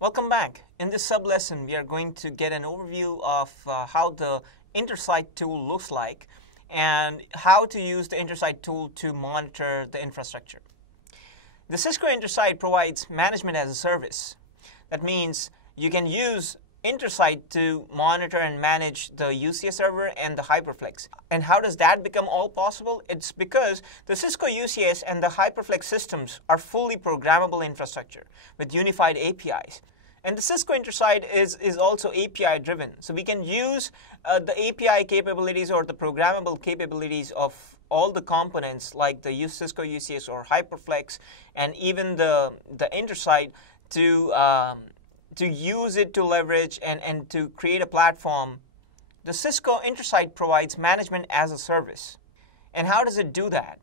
Welcome back. In this sub-lesson, we are going to get an overview of how the Intersight tool looks like and how to use the Intersight tool to monitor the infrastructure. The Cisco Intersight provides management as a service. That means you can use Intersight to monitor and manage the UCS server and the HyperFlex. And how does that become all possible? It's because the Cisco UCS and the HyperFlex systems are fully programmable infrastructure with unified APIs. And the Cisco Intersight is also API driven. So we can use the API capabilities or the programmable capabilities of all the components like the Cisco UCS or HyperFlex and even the Intersight to use it to leverage and to create a platform. The Cisco Intersight provides management as a service. And how does it do that?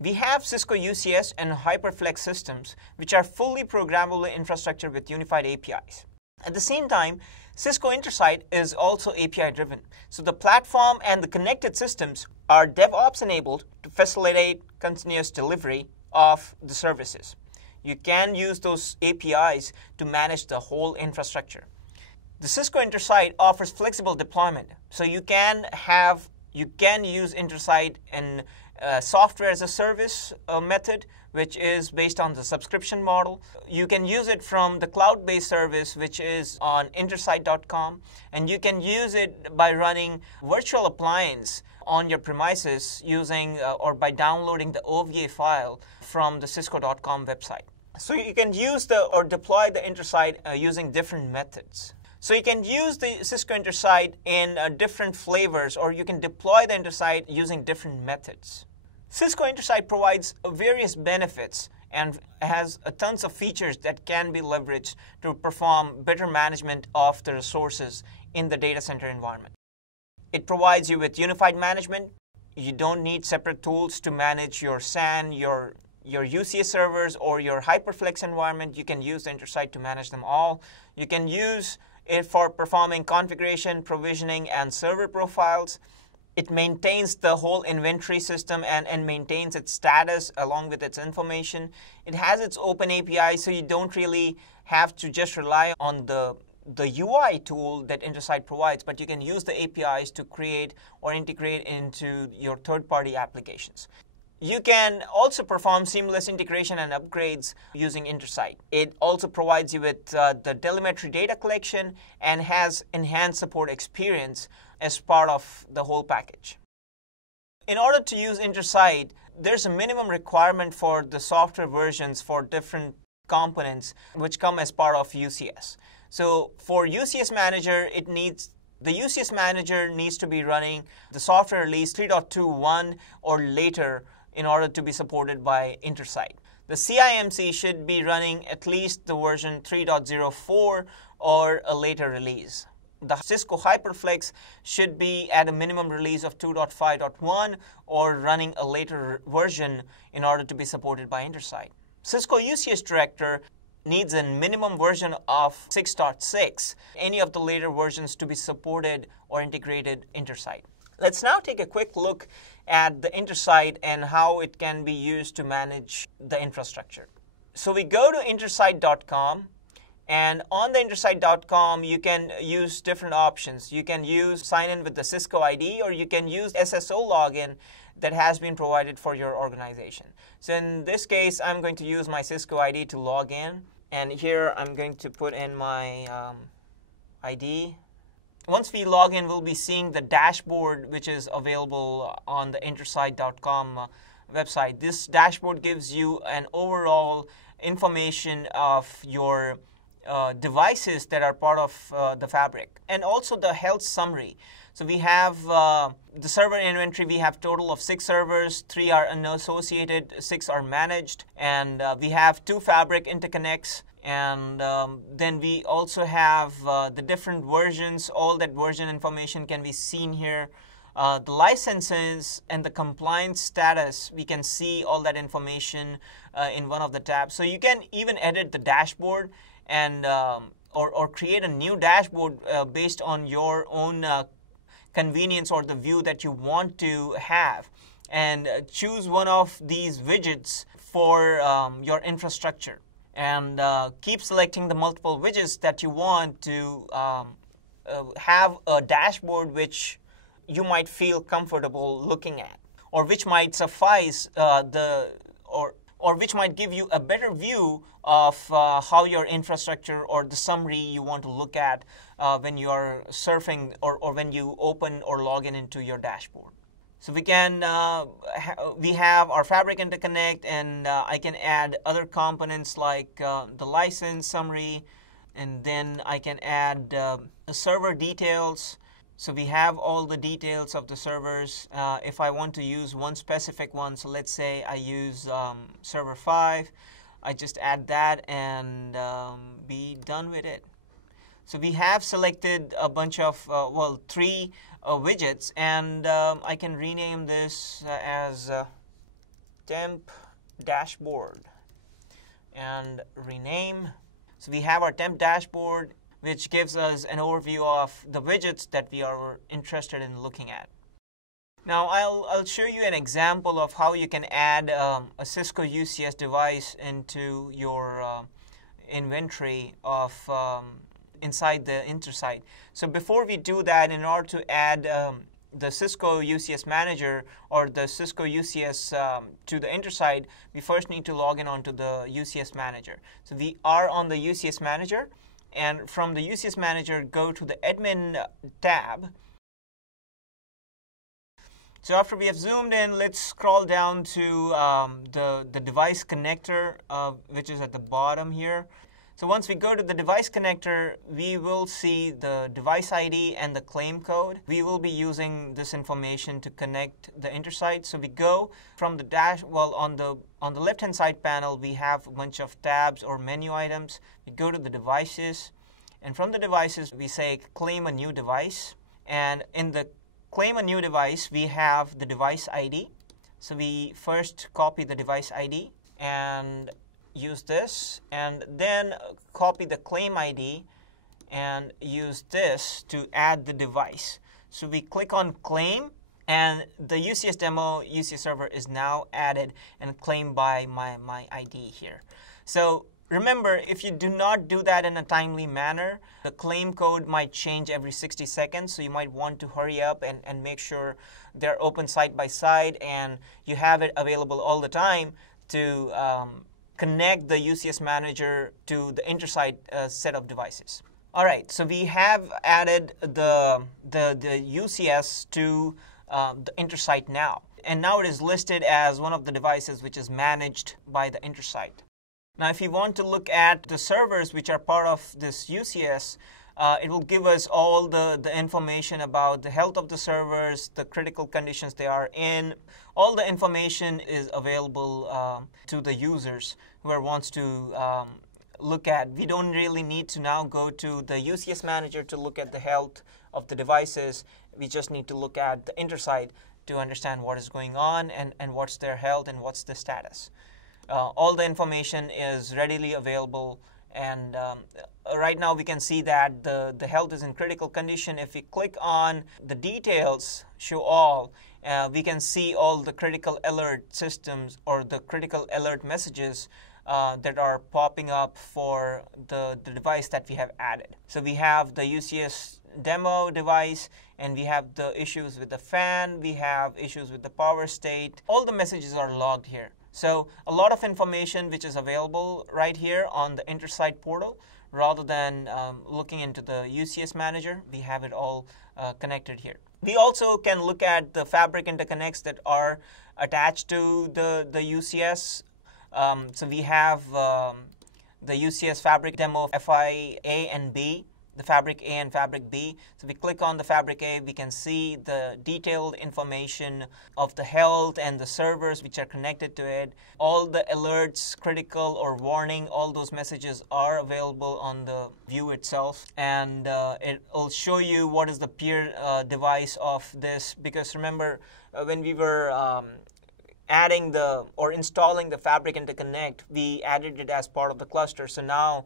We have Cisco UCS and HyperFlex systems, which are fully programmable infrastructure with unified APIs. At the same time, Cisco Intersight is also API driven. So the platform and the connected systems are DevOps enabled to facilitate continuous delivery of the services. You can use those APIs to manage the whole infrastructure. The Cisco Intersight offers flexible deployment. So you can use Intersight in software as a service method, which is based on the subscription model. You can use it from the cloud-based service, which is on intersight.com. And you can use it by running virtual appliance on your premises using or by downloading the OVA file from the cisco.com website. So you can use or deploy the Intersight using different methods. So you can use the Cisco Intersight in different flavors, or you can deploy the Intersight using different methods. Cisco Intersight provides various benefits and has tons of features that can be leveraged to perform better management of the resources in the data center environment. It provides you with unified management. You don't need separate tools to manage your SAN, your UCS servers, or your HyperFlex environment. You can use the Intersight to manage them all. You can use it for performing configuration, provisioning, and server profiles. It maintains the whole inventory system and maintains its status along with its information. It has its open API, so you don't really have to just rely on the UI tool that Intersight provides, but you can use the APIs to create or integrate into your third-party applications. You can also perform seamless integration and upgrades using Intersight. It also provides you with the telemetry data collection and has enhanced support experience as part of the whole package. In order to use Intersight, there's a minimum requirement for the software versions for different components which come as part of UCS. So for UCS Manager, the UCS Manager needs to be running the software release 3.2.1 or later in order to be supported by Intersight. The CIMC should be running at least the version 3.04 or a later release. The Cisco HyperFlex should be at a minimum release of 2.5.1 or running a later version in order to be supported by Intersight. Cisco UCS Director needs a minimum version of 6.6, any of the later versions to be supported or integrated Intersight. Let's now take a quick look at the Intersight and how it can be used to manage the infrastructure. So we go to intersight.com, and on the intersight.com you can use different options. You can use sign in with the Cisco ID, or you can use SSO login that has been provided for your organization. So in this case, I'm going to use my Cisco ID to log in, and here I'm going to put in my ID. Once we log in, we'll be seeing the dashboard which is available on the intersight.com website. This dashboard gives you an overall information of your devices that are part of the fabric, and also the health summary. So we have the server inventory. We have total of 6 servers, 3 are unassociated, 6 are managed, and we have 2 fabric interconnects. And then we also have the different versions. All that version information can be seen here. The licenses and the compliance status, we can see all that information in one of the tabs. So you can even edit the dashboard and or create a new dashboard based on your own convenience or the view that you want to have, and choose one of these widgets for your infrastructure. and keep selecting the multiple widgets that you want to have a dashboard which you might feel comfortable looking at, or which might suffice or which might give you a better view of how your infrastructure or the summary you want to look at when you are surfing or when you open or log in into your dashboard. So we have our Fabric interconnect, and I can add other components like the license summary, and then I can add the server details. So we have all the details of the servers. If I want to use one specific one, so let's say I use server 5, I just add that and be done with it. So we have selected a bunch of, 3 widgets, and I can rename this as temp dashboard and rename. So we have our temp dashboard, which gives us an overview of the widgets that we are interested in looking at. Now I'll show you an example of how you can add a Cisco UCS device into your inventory of inside the Intersight. So before we do that, in order to add the Cisco UCS manager or the Cisco UCS to the Intersight, we first need to log in onto the UCS manager. So we are on the UCS manager, and from the UCS manager, go to the admin tab. So after we have zoomed in, let's scroll down to the device connector, which is at the bottom here. So once we go to the device connector, we will see the device ID and the claim code. We will be using this information to connect the Intersight. So we go from the on the left-hand side panel, we have a bunch of tabs or menu items. We go to the devices, and from the devices, we say claim a new device. And in the claim a new device, we have the device ID. So we first copy the device ID and use this, and then copy the claim ID and use this to add the device. So we click on claim, and the UCS demo UCS server is now added and claimed by my ID here. So remember, if you do not do that in a timely manner, the claim code might change every 60 seconds, so you might want to hurry up and make sure they're open side by side and you have it available all the time to connect the UCS manager to the Intersight set of devices. All right, so we have added the UCS to the Intersight now. And now it is listed as one of the devices which is managed by the Intersight. Now if you want to look at the servers which are part of this UCS, it will give us all the information about the health of the servers, the critical conditions they are in. All the information is available to the users whoever wants to look at. We don't really need to now go to the UCS manager to look at the health of the devices. We just need to look at the Intersight to understand what is going on and what's their health and what's the status. All the information is readily available, and right now we can see that the health is in critical condition. If we click on the details, show all, we can see all the critical alert systems or the critical alert messages that are popping up for the device that we have added. So we have the UCS demo device, and we have the issues with the fan, we have issues with the power state. All the messages are logged here. So a lot of information which is available right here on the Intersight portal, rather than looking into the UCS manager. We have it all connected here. We also can look at the Fabric interconnects that are attached to the UCS. So we have the UCS Fabric demo FI A and B, the Fabric A and Fabric B. So we click on the Fabric A, we can see the detailed information of the health and the servers which are connected to it. All the alerts, critical or warning, all those messages are available on the view itself. And it will show you what is the peer device of this, because remember when we were adding or installing the Fabric interconnect, we added it as part of the cluster. So now,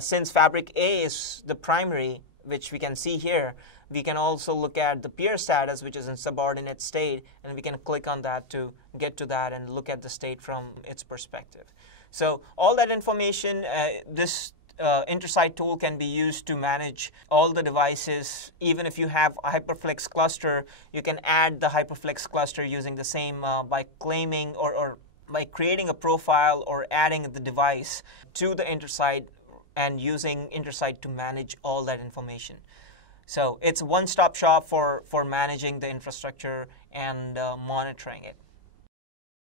since Fabric A is the primary, which we can see here, we can also look at the peer status, which is in subordinate state, and we can click on that to get to that and look at the state from its perspective. So all that information, this Intersight tool can be used to manage all the devices. Even if you have a HyperFlex cluster, you can add the HyperFlex cluster using the same by claiming or by creating a profile or adding the device to the Intersight and using Intersight to manage all that information. So it's a one-stop shop for managing the infrastructure and monitoring it.